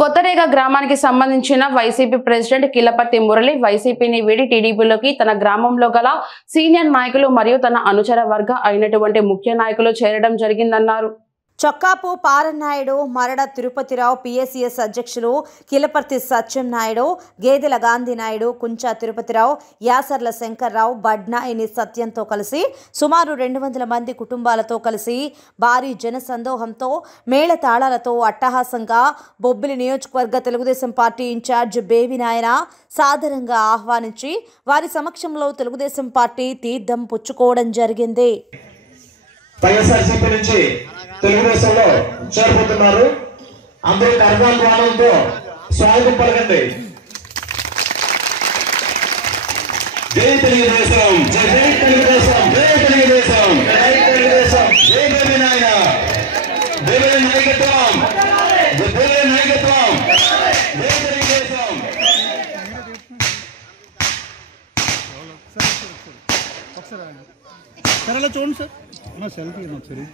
కొత్తరేగ గ్రామానికి సంబంధించిన YCP president Kilaparthi Murali వైసీపీని వీడి టీడీపీలోకి తన గ్రామంలో గల సీనియర్ నాయకులు మరియు తన అనుచర వర్గ అయినటువంటి ముఖ్య నాయకులు చేరడం జరిగిందన్నారు. చొక్కాపు పారన్నాయుడు, మరడ తిరుపతిరావు, పిఎస్సిఎస్ అధ్యక్షులు కిలపర్తి సత్యం నాయుడు, గేదెల గాంధీ నాయుడు, కుంచా తిరుపతిరావు, యాసర్ల శంకర్రావు, బడ్నాయిని సత్యంతో కలిసి సుమారు 200 మంది కుటుంబాలతో కలిసి భారీ జనసందోహంతో మేళతాళాలతో అట్టహాసంగా బొబ్బిలి నియోజకవర్గ తెలుగుదేశం పార్టీ ఇన్ఛార్జ్ బేబీ నాయన సాదరంగా ఆహ్వానించి వారి సమక్షంలో తెలుగుదేశం పార్టీ తీర్థం పుచ్చుకోవడం జరిగింది. తెలుగుదేశంలో చేరబోతున్నారు. అందరూ కర్మానుభావంతో స్వాగతం పలకండి. జై తెలుగుదేశం, జై తెలుగుదేశం, జై తెలుగుదేశం, జై తెలుగుదేశం, జై బేబీ నాయన, బేబీ నాయకత్వం, బేబీ నాయకత్వం, జై తెలుగుదేశం. సార్ అలా చూడండి సార్, నా సెల్ఫీ ఒకసారి.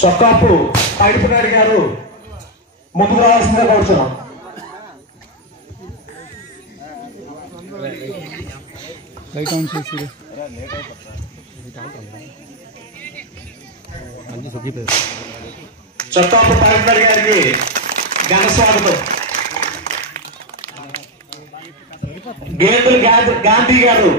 చొక్కాపు పాయిడిపనాయుడు గారు ముందుకు రావాల్సిందిగా కోరుతున్నాం. చొక్కాపు పాయిడిపనాయుడు గారికి ఘన స్వాగతం. గేదెల గాంధీ గారు